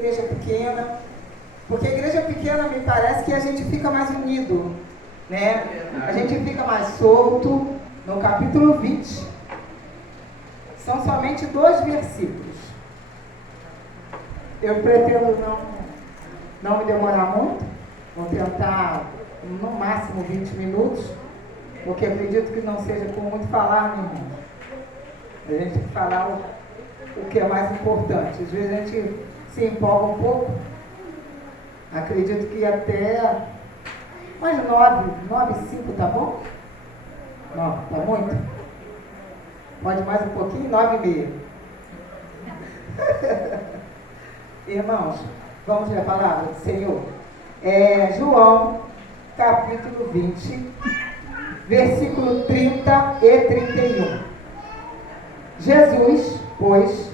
igreja pequena, porque a igreja pequena me parece que a gente fica mais unido, né? A gente fica mais solto. No capítulo 20, são somente 2 versículos. Eu pretendo não me demorar muito, vou tentar no máximo 20 minutos, porque acredito que não seja com muito falar, meu irmão. A gente tem que falar o que é mais importante. Às vezes a gente se empolga um pouco. Acredito que até mais 9:05, tá bom? 9, tá muito? Pode mais um pouquinho? 9:30. Irmãos, vamos ler a palavra do Senhor? João, capítulo 20, versículo 30 e 31. Jesus, pois,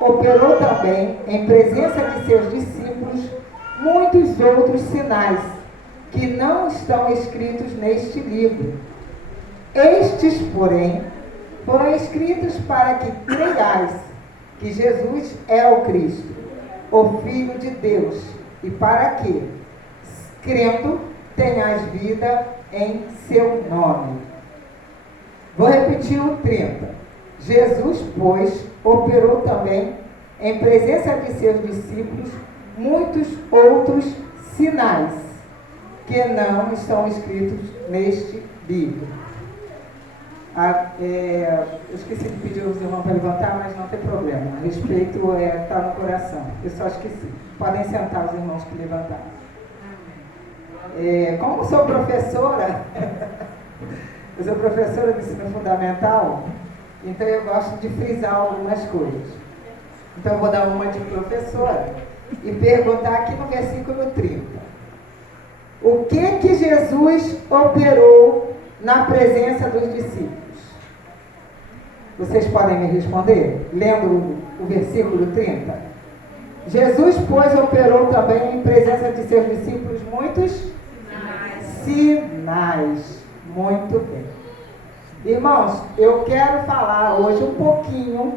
operou também, em presença de seus discípulos, muitos outros sinais, que não estão escritos neste livro. Estes, porém, foram escritos para que creiais que Jesus é o Cristo, o Filho de Deus, e para que, crendo, tenhas vida em seu nome. Vou repetir o 30. Jesus, pois, operou também, em presença de seus discípulos, muitos outros sinais, que não estão escritos neste livro. Eu esqueci de pedir aos irmãos para levantar, mas não tem problema. A respeito está no coração. Eu só esqueci. Podem sentar os irmãos que levantaram. Como sou professora, eu sou professora de ensino fundamental, então eu gosto de frisar algumas coisas. Então eu vou dar uma de professora e perguntar aqui no versículo 30. O que Jesus operou na presença dos discípulos? Vocês podem me responder? Lendo o versículo 30. Jesus, pois, operou também em presença de seus discípulos muitos sinais. Muito bem. Irmãos, eu quero falar hoje um pouquinho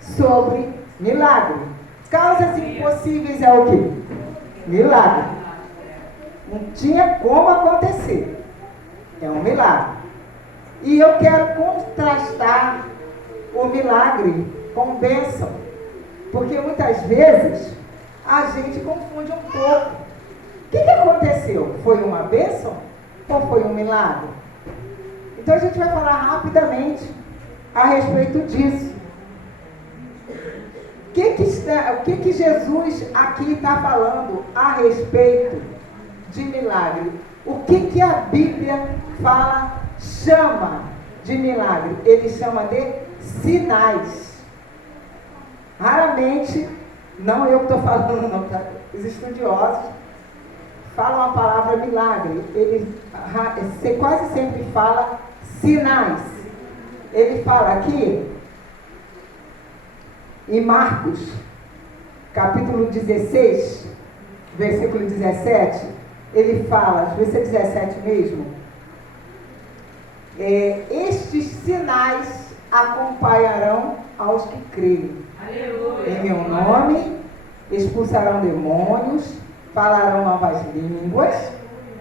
sobre milagre. Causas impossíveis é o quê? Milagre. Não tinha como acontecer. É um milagre. E eu quero contrastar o milagre com bênção. Porque muitas vezes a gente confunde um pouco. O que aconteceu? Foi uma bênção ou foi um milagre? Então a gente vai falar rapidamente a respeito disso. O que Jesus aqui está falando a respeito de milagre? O que a Bíblia chama de milagre? Ele chama de sinais. Raramente, não eu que estou falando, não, tá? Os estudiosos falam a palavra milagre. Ele quase sempre fala sinais. Ele fala aqui em Marcos, capítulo 16, versículo 17, ele fala, deixa eu ver se é 17 mesmo, estes sinais acompanharão aos que creem. Aleluia. Em meu nome expulsarão demônios, falarão novas línguas,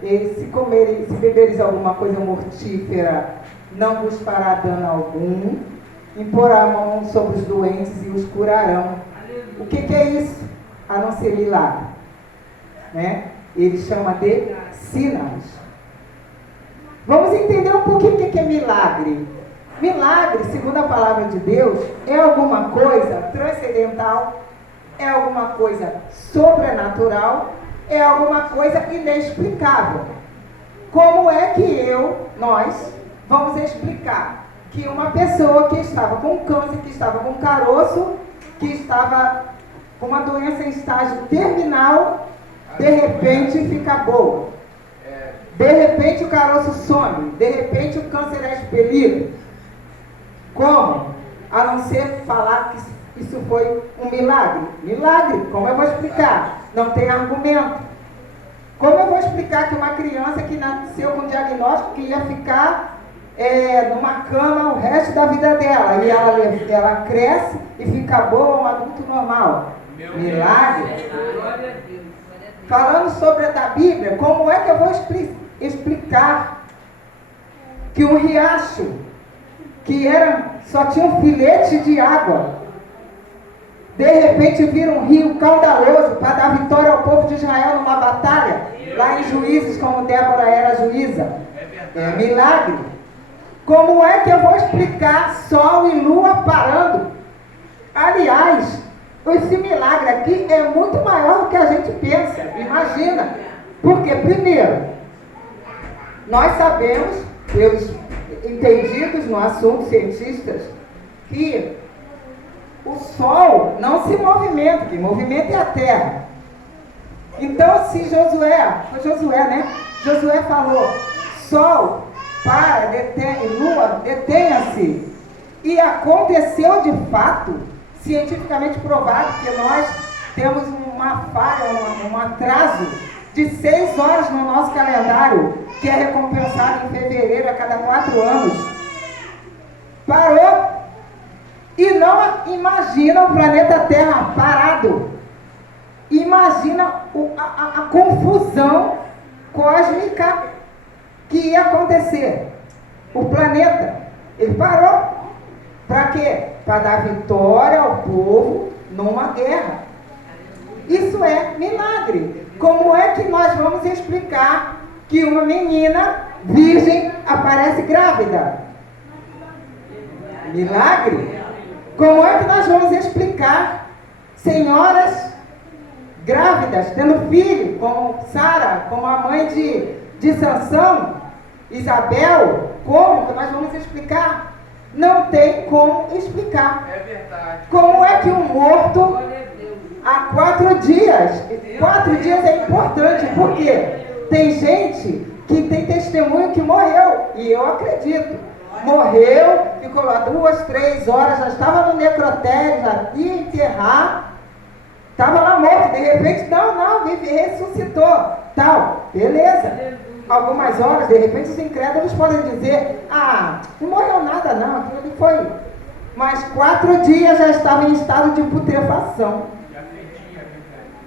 e se beberes alguma coisa mortífera, não vos fará dano algum, imporá a mão sobre os doentes e os curarão. O que é isso? A não ser milagre, né? Ele chama de sinais. Vamos entender um pouquinho o que é milagre. Milagre, segundo a palavra de Deus, é alguma coisa transcendental, é alguma coisa sobrenatural, é alguma coisa inexplicável. Como é que nós vamos explicar que uma pessoa que estava com câncer, que estava com caroço, que estava com uma doença em estágio terminal, de repente fica boa? De repente o caroço some, de repente o câncer é expelido. Como? A não ser falar que isso foi um milagre. Milagre, como eu vou explicar? Não tem argumento. Como eu vou explicar que uma criança que nasceu com diagnóstico que ia ficar numa cama o resto da vida dela, e ela cresce e fica boa, um adulto normal? Milagre. Falando sobre a da Bíblia, como é que eu vou explicar que um riacho que só tinha um filete de água, de repente vira um rio caudaloso para dar vitória ao povo de Israel numa batalha, lá em Juízes, como Débora era juíza? É milagre. Como é que eu vou explicar sol e lua parando? Aliás, esse milagre aqui é muito maior do que a gente pensa, imagina. Porque, primeiro, nós sabemos, pelos entendidos no assunto, cientistas, que o sol não se movimenta, quem movimenta é a terra. Então, se Josué falou, sol, para, lua, detenha-se. E aconteceu de fato, cientificamente provado, que nós temos uma falha, um atraso de 6 horas no nosso calendário, que é recompensado em fevereiro a cada 4 anos. Parou. E não imagina o planeta Terra parado. Imagina a confusão cósmica que ia acontecer. O planeta, ele parou. Para quê? Para dar vitória ao povo numa guerra. Isso é milagre. Como é que nós vamos explicar que uma menina virgem aparece grávida? Milagre. Como é que nós vamos explicar senhoras grávidas tendo filho, como Sara, como a mãe de Sansão, Isabel? Como que nós vamos explicar? Não tem como explicar. É verdade. Como é que um morto há 4 dias? 4 dias é importante, porque tem gente que tem testemunho que morreu, e eu acredito. Morreu, ficou lá 2, 3 horas, já estava no necrotério, já ia enterrar, estava lá morto, de repente, ressuscitou, tal, beleza. Algumas horas, de repente, os incrédulos podem dizer, não morreu nada não, aquilo ali foi. Mas 4 dias já estava em estado de putrefação.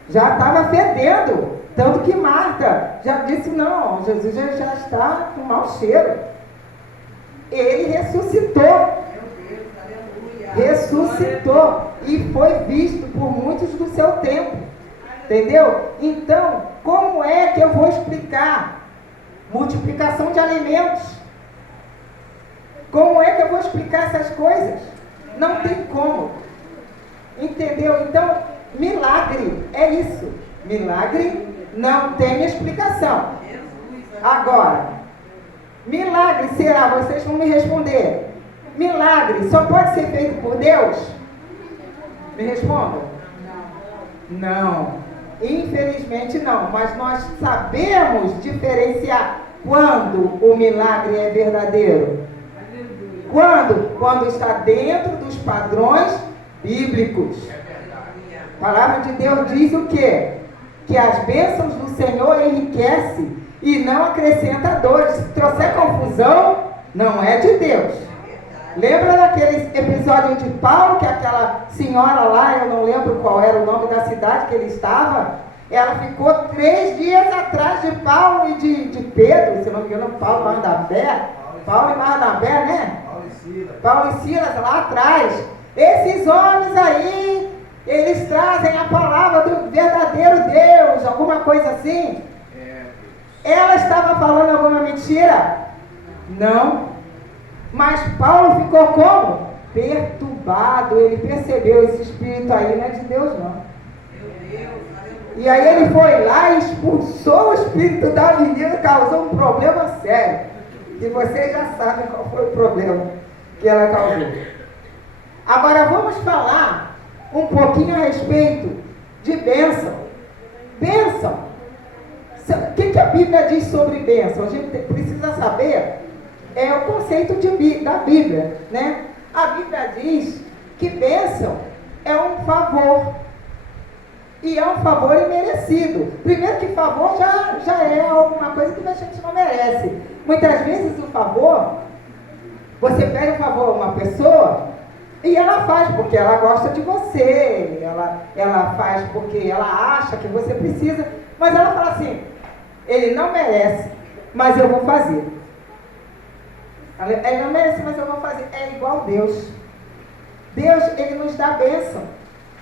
Já estava fedendo, tanto que Marta já disse, não, Jesus já está com mau cheiro. Ele ressuscitou. Ressuscitou e foi visto por muitos do seu tempo. Entendeu? Então, como é que eu vou explicar multiplicação de alimentos? Como é que eu vou explicar essas coisas? Não tem como. Entendeu? Então, milagre é isso. Milagre não tem explicação. Agora, milagre será? Vocês vão me responder. Milagre só pode ser feito por Deus? Me respondam. Não. Infelizmente não. Mas nós sabemos diferenciar quando o milagre é verdadeiro. Quando está dentro dos padrões bíblicos. A palavra de Deus diz o quê? Que as bênçãos do Senhor enriquecem e não acrescenta dores. Se trouxer confusão, não é de Deus. Lembra daquele episódio de Paulo, que aquela senhora lá, eu não lembro qual era o nome da cidade que ele estava, ela ficou 3 dias atrás de Paulo e de Pedro, se não me engano, Paulo e Barnabé, né? Paulo e Silas lá atrás. Esses homens aí, eles trazem a palavra do verdadeiro Deus, alguma coisa assim. Ela estava falando alguma mentira? Não. Mas Paulo ficou como? Perturbado. Ele percebeu, esse espírito aí não é de Deus não. E aí ele foi lá e expulsou o espírito da menina, causou um problema sério. E vocês já sabem qual foi o problema que ela causou. Agora vamos falar um pouquinho a respeito de bênção. Bênção. O que a Bíblia diz sobre bênção? A gente precisa saber o conceito da Bíblia, né? A Bíblia diz que bênção é um favor. E é um favor imerecido. Primeiro que favor já é alguma coisa que a gente não merece. Muitas vezes o favor, você pede um favor a uma pessoa E ela faz porque ela gosta de você, ela faz porque ela acha que você precisa, mas ela fala assim, ele não merece, mas eu vou fazer. Ele não merece, mas eu vou fazer. É igual Deus. Deus, ele nos dá bênção.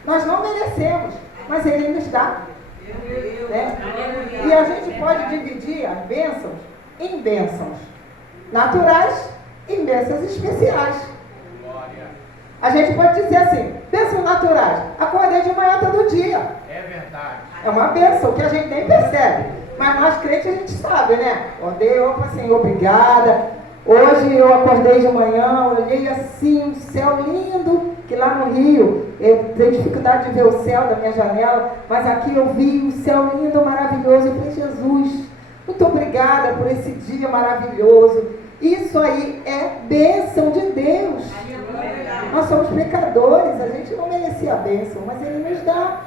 Nós não merecemos, mas ele nos dá. Né? E a gente pode dividir as bênçãos em bênçãos naturais e em bênçãos especiais. A gente pode dizer assim, bênçãos naturais. Acordei de manhã todo dia. É verdade. É uma bênção que a gente nem percebe. Mas nós crentes a gente sabe, né? Acordei, opa, Senhor, obrigada. Hoje eu acordei de manhã, olhei assim, um céu lindo, que lá no Rio, eu tenho dificuldade de ver o céu da minha janela, mas aqui eu vi um céu lindo, maravilhoso. Eu falei, Jesus, muito obrigada por esse dia maravilhoso. Isso aí é bênção de Deus. Nós somos pecadores, a gente não merecia a bênção, mas Ele nos dá.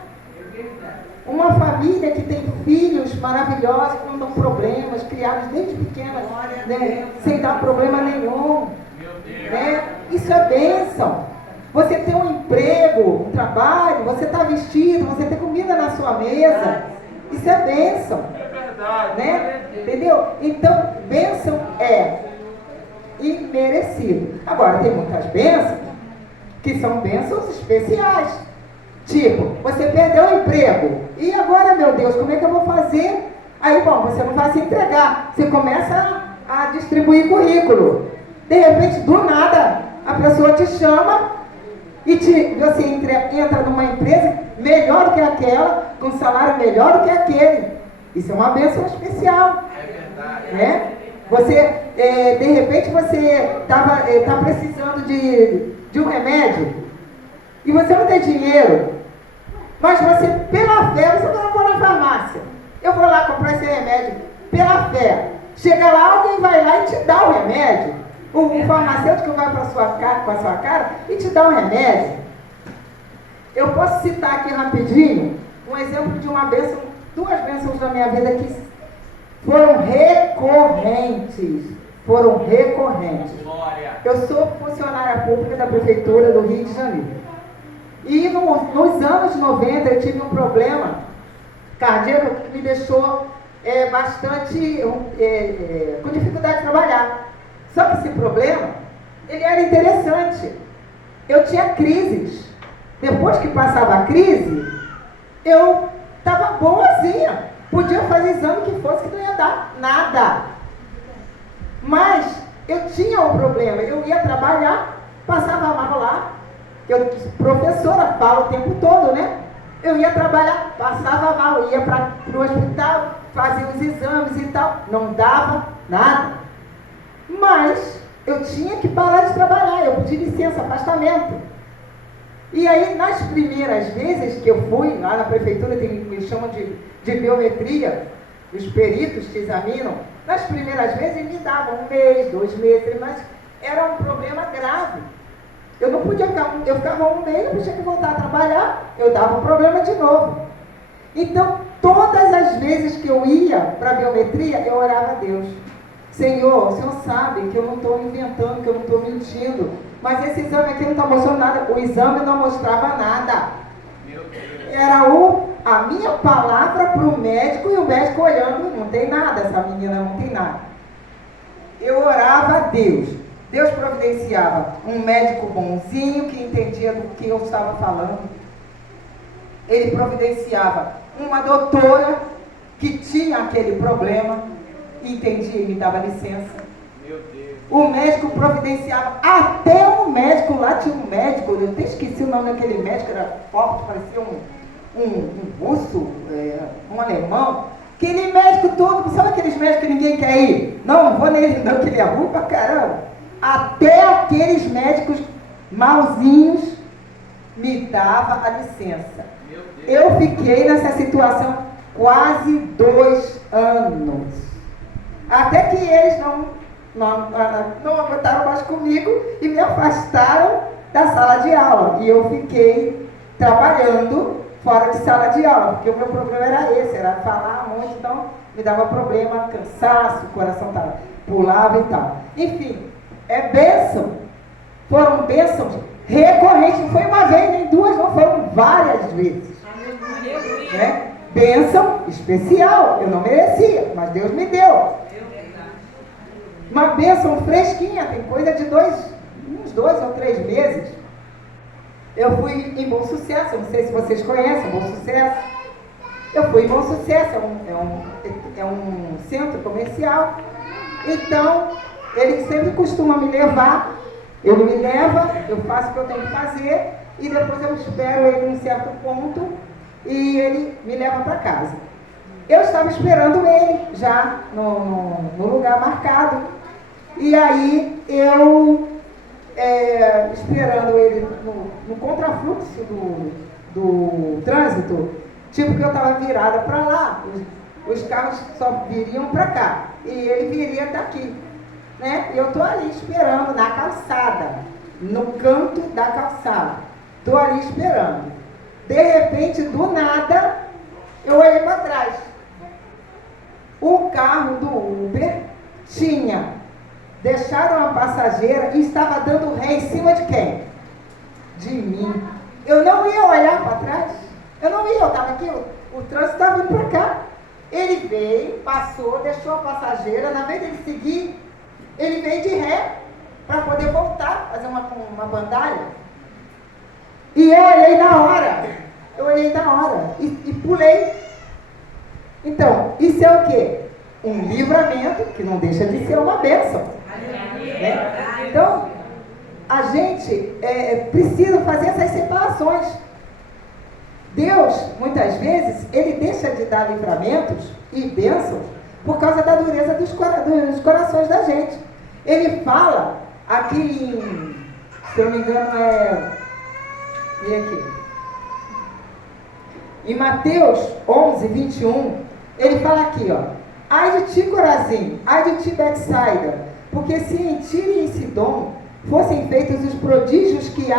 Uma família que tem filhos maravilhosos, que não dão problemas, criados desde pequenas, né, sem dar problema nenhum. Né? Isso é bênção. Você tem um emprego, um trabalho, você está vestido, você tem comida na sua mesa. Isso é bênção. Né? Entendeu? Então, bênção é imerecido. Agora, tem muitas bênçãos que são bênçãos especiais. Tipo, você perdeu o emprego. E agora, meu Deus, como é que eu vou fazer? Aí, bom, você não vai se entregar. Você começa a distribuir currículo. De repente, do nada, a pessoa te chama e você entra numa empresa melhor do que aquela, com um salário melhor do que aquele. Isso é uma bênção especial. É verdade. Né? Você, de repente, você tá precisando de um remédio e você não tem dinheiro. Mas você, pela fé, você não vai na farmácia. Eu vou lá comprar esse remédio pela fé. Chega lá, alguém vai lá e te dá o remédio. O farmacêutico vai com a sua cara e te dá o remédio. Eu posso citar aqui rapidinho um exemplo de uma bênção, duas bênçãos da minha vida que foram recorrentes. Eu sou funcionária pública da Prefeitura do Rio de Janeiro. E nos anos 90 eu tive um problema cardíaco que me deixou bastante com dificuldade de trabalhar. Só que esse problema, ele era interessante. Eu tinha crises. Depois que passava a crise, eu estava boazinha. Podia fazer exame que fosse que não ia dar nada. Mas eu tinha um problema. Eu ia trabalhar, passava mal lá. Eu, professora, falo o tempo todo, né? Eu ia trabalhar, passava mal, ia para o hospital, fazia os exames e tal, não dava nada. Mas eu tinha que parar de trabalhar, eu pedi licença, afastamento. E aí, nas primeiras vezes que eu fui, lá na prefeitura, me chamam de biometria, os peritos te examinam, nas primeiras vezes me davam 1 mês, 2 meses, mas era um problema grave. Eu não podia ficar, eu ficava 1 mês, eu tinha que voltar a trabalhar, eu dava um problema de novo. Então, todas as vezes que eu ia para a biometria, eu orava a Deus. Senhor, o Senhor sabe que eu não estou inventando, que eu não estou mentindo, mas esse exame aqui não está mostrando nada. O exame não mostrava nada. Era a minha palavra para o médico e o médico olhando, não tem nada, essa menina não tem nada. Eu orava a Deus. Deus providenciava um médico bonzinho que entendia do que eu estava falando. Ele providenciava uma doutora que tinha aquele problema, entendia e me dava licença. Meu Deus. O médico providenciava, até um médico lá tinha um médico, eu até esqueci o nome daquele médico, era forte, parecia um russo, um alemão. Aquele médico todo, sabe aqueles médicos que ninguém quer ir? Não vou nele não, que ele é ruim pra caramba. Até aqueles médicos malzinhos me davam a licença. Eu fiquei nessa situação quase 2 anos. Até que eles não aguentaram mais comigo e me afastaram da sala de aula. E eu fiquei trabalhando fora de sala de aula, porque o meu problema era esse, era falar muito, então me dava problema, cansaço, o coração pulava e tal. Enfim, é bênção. Foram bênçãos recorrente, não foi uma vez, nem duas, não, foram várias vezes. Né? Bênção especial, eu não merecia, mas Deus me deu. Uma bênção fresquinha, tem coisa de uns 2 ou 3 meses. Eu fui em Bom Sucesso, não sei se vocês conhecem Bom Sucesso. Eu fui em Bom Sucesso, é um centro comercial. Então, ele sempre costuma me levar, ele me leva, eu faço o que eu tenho que fazer, e depois eu espero ele em um certo ponto, e ele me leva para casa. Eu estava esperando ele já no lugar marcado, e aí eu, esperando ele no contrafluxo do trânsito, tipo que eu estava virada para lá, os carros só viriam para cá, e ele viria daqui, né? E eu estou ali esperando na calçada, no canto da calçada, estou ali esperando. De repente, do nada, eu olhei para trás. O carro do Uber tinha deixado uma passageira e estava dando ré em cima de quem? De mim. Eu não ia olhar para trás. Eu não ia, eu estava aqui, o trânsito estava vindo para cá. Ele veio, passou, deixou a passageira, na vez dele seguir, ele veio de ré para poder voltar, fazer uma bandalha. E eu olhei na hora, e pulei. Então, isso é o quê? Um livramento, que não deixa de ser uma bênção. Né? Então, a gente precisa fazer essas separações. Deus, muitas vezes, ele deixa de dar livramentos e bênçãos por causa da dureza dos corações da gente. Ele fala aqui se eu não me engano, e aqui, em Mateus 11, 21, ele fala aqui, ó: ai de ti, Corazim, ai de ti, Betsaida, porque se em Tiro e em Sidom fossem feitos os prodígios que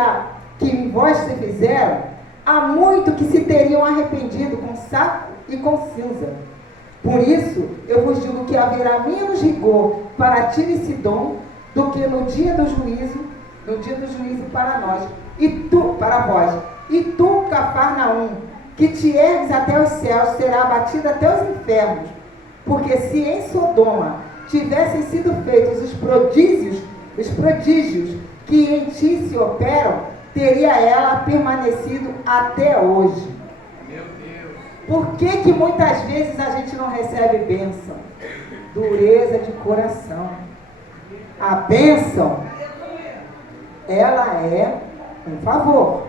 em vós se fizeram, há muito que se teriam arrependido com saco e com cinza. Por isso, eu vos digo que haverá menos rigor para Tiro e Sidom do que no dia do juízo para nós, para vós. E tu, Cafarnaum, que te ergues até os céus, será abatida até os infernos. Porque se em Sodoma tivessem sido feitos os prodígios que em ti se operam, teria ela permanecido até hoje. Meu Deus. Por que muitas vezes a gente não recebe bênção? Dureza de coração. A bênção, ela é um favor,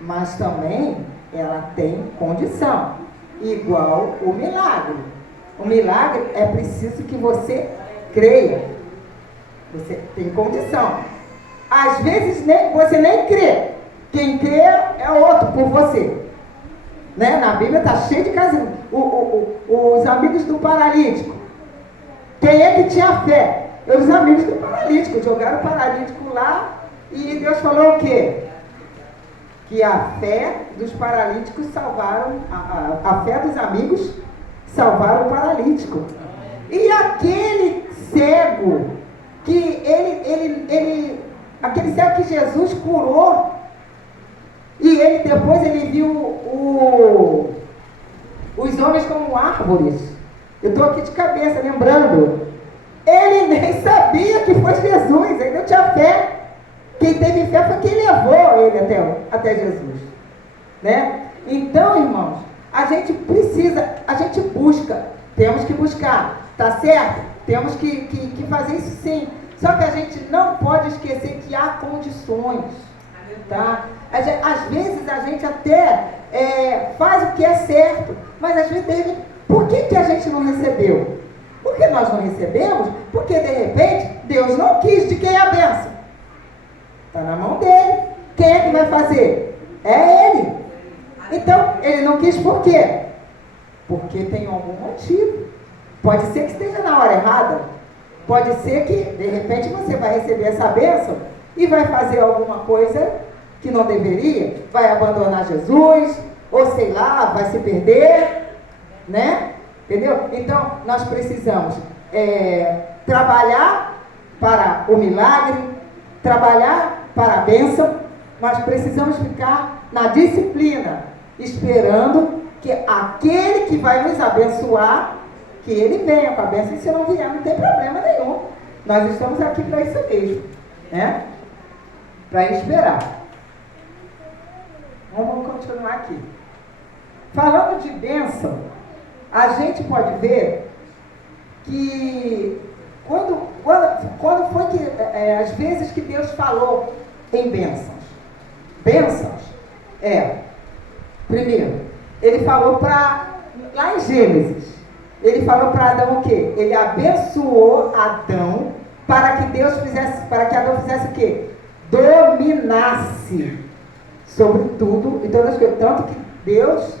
mas também ela tem condição, igual o milagre. O milagre é preciso que você creia. Você tem condição. Às vezes você nem crê. Quem crê é outro por você. Né? Na Bíblia está cheio de casos. Os amigos do paralítico. Quem é que tinha fé? Os amigos do paralítico. Jogaram o paralítico lá e Deus falou o quê? Que a fé dos paralíticos salvaram, a fé dos amigos salvaram o paralítico. E aquele cego, aquele cego que Jesus curou, e depois ele viu os homens como árvores. Eu estou aqui de cabeça lembrando. Ele nem sabia que foi Jesus, ele não tinha fé. Quem teve fé foi quem levou ele até Jesus. Né? Então, irmãos, a gente busca, temos que buscar, tá certo? Temos que fazer isso sim. Só que a gente não pode esquecer que há condições. Tá? Às vezes a gente até faz o que é certo, mas às vezes, por que a gente não recebeu? Por que nós não recebemos? Porque de repente Deus não quis. De quem é a bênção? Está na mão dele. Quem é que vai fazer? É ele. Então, ele não quis por quê? Porque tem algum motivo. Pode ser que esteja na hora errada. Pode ser que, de repente, você vai receber essa bênção e vai fazer alguma coisa que não deveria. Vai abandonar Jesus, ou sei lá, vai se perder, né? Entendeu? Então, nós precisamos trabalhar para o milagre, trabalhar para a bênção, Nós precisamos ficar na disciplina, esperando que aquele que vai nos abençoar, que ele venha com a bênção. E se não vier, não tem problema nenhum. Nós estamos aqui para isso mesmo, né? Para esperar. Vamos continuar aqui. Falando de bênção, a gente pode ver que quando foi que as vezes que Deus falou em bênçãos. Bênçãos primeiro, ele falou lá em Gênesis, ele falou para Adão o quê? Ele abençoou Adão para que Adão fizesse o quê? Dominasse sobre tudo e todas as coisas. Tanto que Deus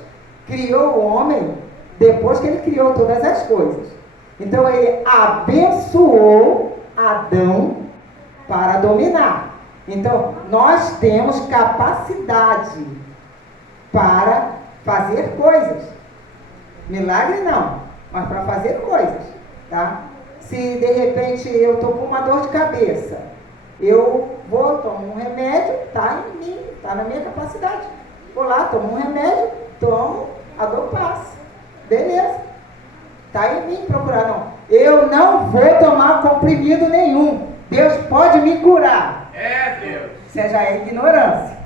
criou o homem depois que ele criou todas as coisas. Então ele abençoou Adão para dominar. Então nós temos capacidade para fazer coisas. Milagre não, mas para fazer coisas, tá? Se de repente eu estou com uma dor de cabeça, eu vou, tomo um remédio, está em mim, está na minha capacidade. Vou lá, tomo um remédio, tomo, a dor passa. Beleza. Está em mim procurar, não. Eu não vou tomar comprimido nenhum. Deus pode me curar. Deus. Isso já é ignorância,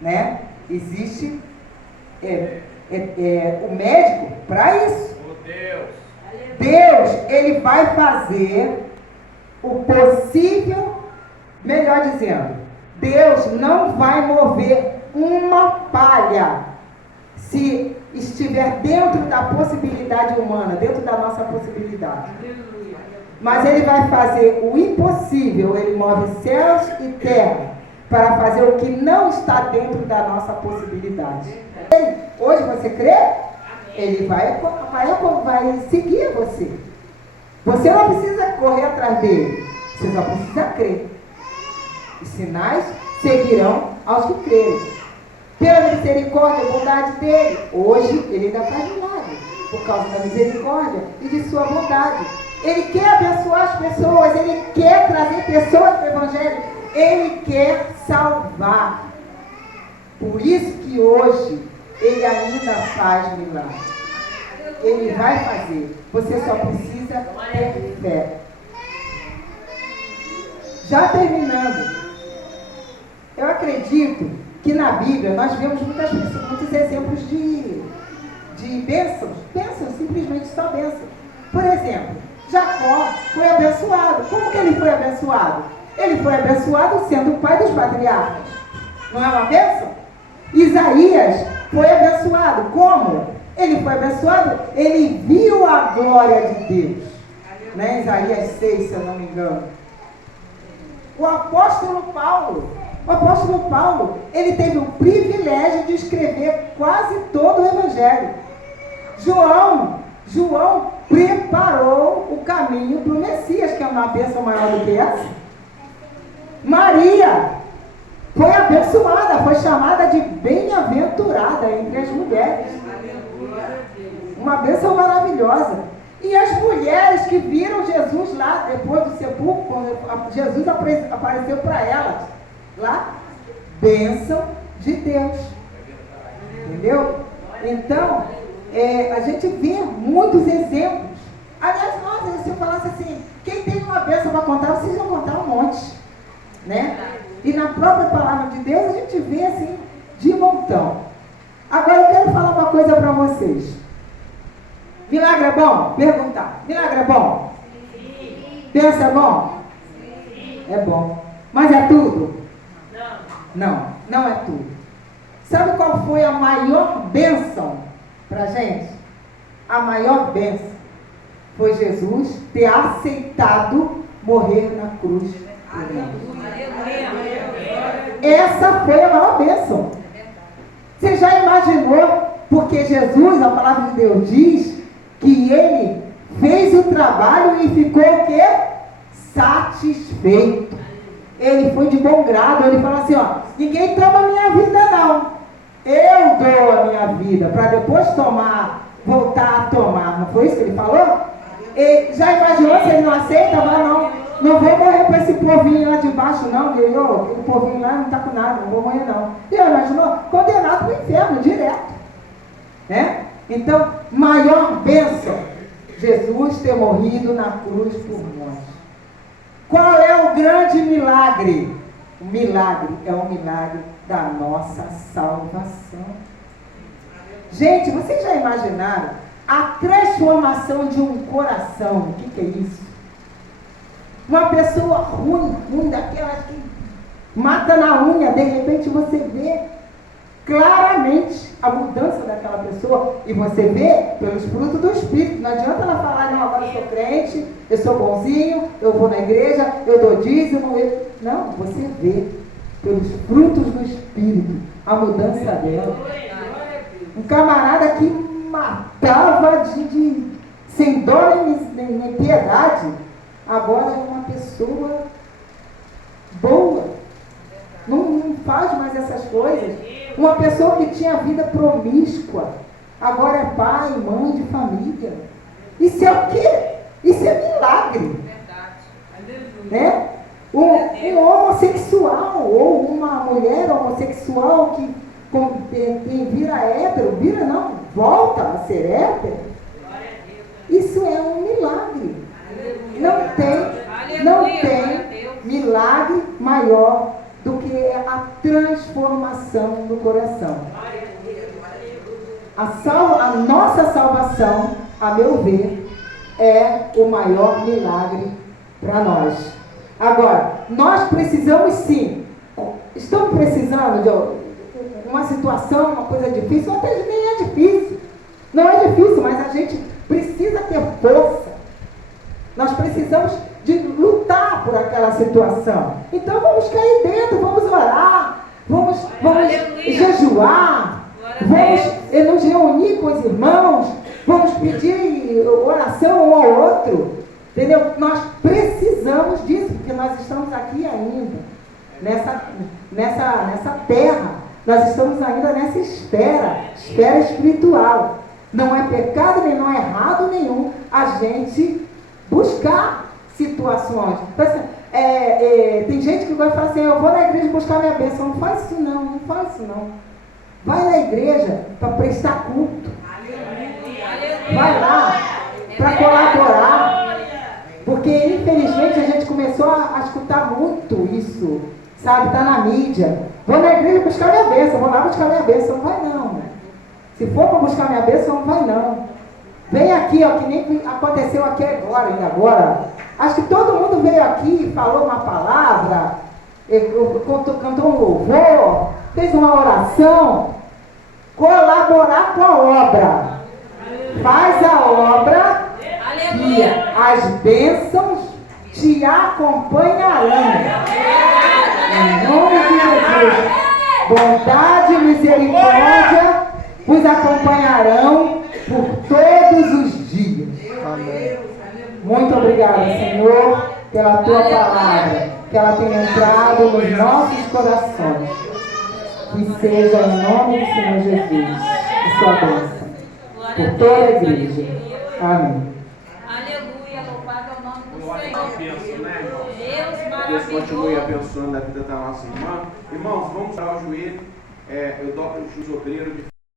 né? Existe o médico para isso. Deus, ele vai fazer o possível, melhor dizendo, Deus não vai mover uma palha se estiver dentro da possibilidade humana, dentro da nossa possibilidade. Mas ele vai fazer o impossível, ele move céus e terra para fazer o que não está dentro da nossa possibilidade. Hoje você crê? Ele vai seguir você. Você não precisa correr atrás dele, você só precisa crer. Os sinais seguirão aos que crerem. Pela misericórdia e bondade dele, hoje ele ainda faz milagre, por causa da misericórdia e de sua bondade. Ele quer abençoar as pessoas, ele quer trazer pessoas para o Evangelho, ele quer salvar. Por isso que hoje ele ainda faz milagre. Ele vai fazer, você só precisa ter fé. Já terminando, eu acredito que na Bíblia nós vemos muitos exemplos de bênçãos, simplesmente só bênçãos. Por exemplo, Jacó foi abençoado. Como que ele foi abençoado? Ele foi abençoado sendo o pai dos patriarcas. Não é uma bênção? Isaías foi abençoado. Como? Ele foi abençoado, ele viu a glória de Deus. Né? Isaías 6, se eu não me engano. O apóstolo Paulo, ele teve o privilégio de escrever quase todo o Evangelho. João preparou o caminho para o Messias, que é uma bênção maior do que essa. Maria foi abençoada, foi chamada de bem-aventurada entre as mulheres. Uma bênção maravilhosa. E as mulheres que viram Jesus lá, depois do sepulcro, quando Jesus apareceu para elas, lá, bênção de Deus. Entendeu? Então, a gente vê muitos exemplos. Aliás, se eu falasse assim, quem tem uma bênção para contar, vocês vão contar um monte. Né? E na própria palavra de Deus, a gente vê assim, de montão. Agora eu quero falar uma coisa para vocês. Milagre é bom? Perguntar. Milagre é bom? Sim. Bênção é bom? Sim. É bom. Mas é tudo? Não é tudo. Sabe qual foi a maior bênção para a gente? A maior bênção foi Jesus ter aceitado morrer na cruz. Essa foi a maior bênção. Você já imaginou? Porque Jesus, a palavra de Deus diz que ele fez o trabalho e ficou o quê? Satisfeito. Ele foi de bom grado, ele falou assim, ninguém toma a minha vida não. Eu dou a minha vida, para depois voltar a tomar. Não foi isso que ele falou? Já imaginou se ele não aceita? Não. Não vou morrer para esse povinho lá de baixo, não. O povinho lá não está com nada, não vou morrer, não. E imaginou? Condenado para o inferno, direto. Né? Então, maior bênção, Jesus ter morrido na cruz por nós. Qual é o grande milagre? O milagre é o milagre da nossa salvação. Gente, vocês já imaginaram a transformação de um coração? O que é isso? Uma pessoa ruim, daquelas que mata na unha, de repente você vê claramente a mudança daquela pessoa, e você vê pelos frutos do Espírito. Não adianta ela falar, não, agora eu sou crente, eu sou bonzinho, eu vou na igreja, eu dou dízimo. Não, você vê pelos frutos do Espírito a mudança dela. Um camarada que matava sem dó nem piedade, agora é uma pessoa boa, não faz mais essas coisas. Uma pessoa que tinha vida promíscua, agora é pai, mãe de família. Isso é o quê? Isso é milagre. Né? Um homossexual ou uma mulher homossexual que vira hétero, volta a ser hétero. Isso é um milagre. Não tem milagre maior do que a transformação do coração. A nossa salvação, a meu ver, é o maior milagre para nós. Agora, nós precisamos sim, estamos precisando de uma situação, uma coisa difícil, até nem é difícil. Não é difícil, mas a gente precisa ter força. Nós precisamos de lutar por aquela situação. Então vamos cair dentro, vamos orar, vamos jejuar, vamos nos reunir com os irmãos, vamos pedir oração um ao outro, entendeu? Nós precisamos disso, porque nós estamos aqui ainda, nessa terra, nós estamos ainda nessa esfera espiritual. Não é pecado, nem não é errado nenhum a gente buscar situações. Tem gente que vai falar assim, eu vou na igreja buscar minha bênção. Não faz isso não. Vai na igreja para prestar culto. Vai lá para colaborar. Porque infelizmente a gente começou a escutar muito isso. Sabe, está na mídia. Vou na igreja buscar minha bênção, vou lá buscar minha bênção. Não vai não. Se for para buscar minha bênção, não vai não. Vem aqui, ó, que nem aconteceu aqui agora. Acho que todo mundo veio aqui, falou uma palavra, cantou um louvor, fez uma oração. Colaborar com a obra. Faz a obra e as bênçãos te acompanharão. Em nome de Jesus. Bondade e misericórdia vos acompanharão por todos os dias. Amém. Muito obrigada, Senhor, pela tua palavra, que ela tenha entrado nos nossos corações. Que seja em nome do Senhor Jesus, a sua bênção, por toda a igreja. Amém. Aleluia, louvado é o nome do Senhor. Deus maravilhoso. Deus continue abençoando a vida da nossa irmã. Irmãos, vamos ao joelho. Eu dobro os obreiros de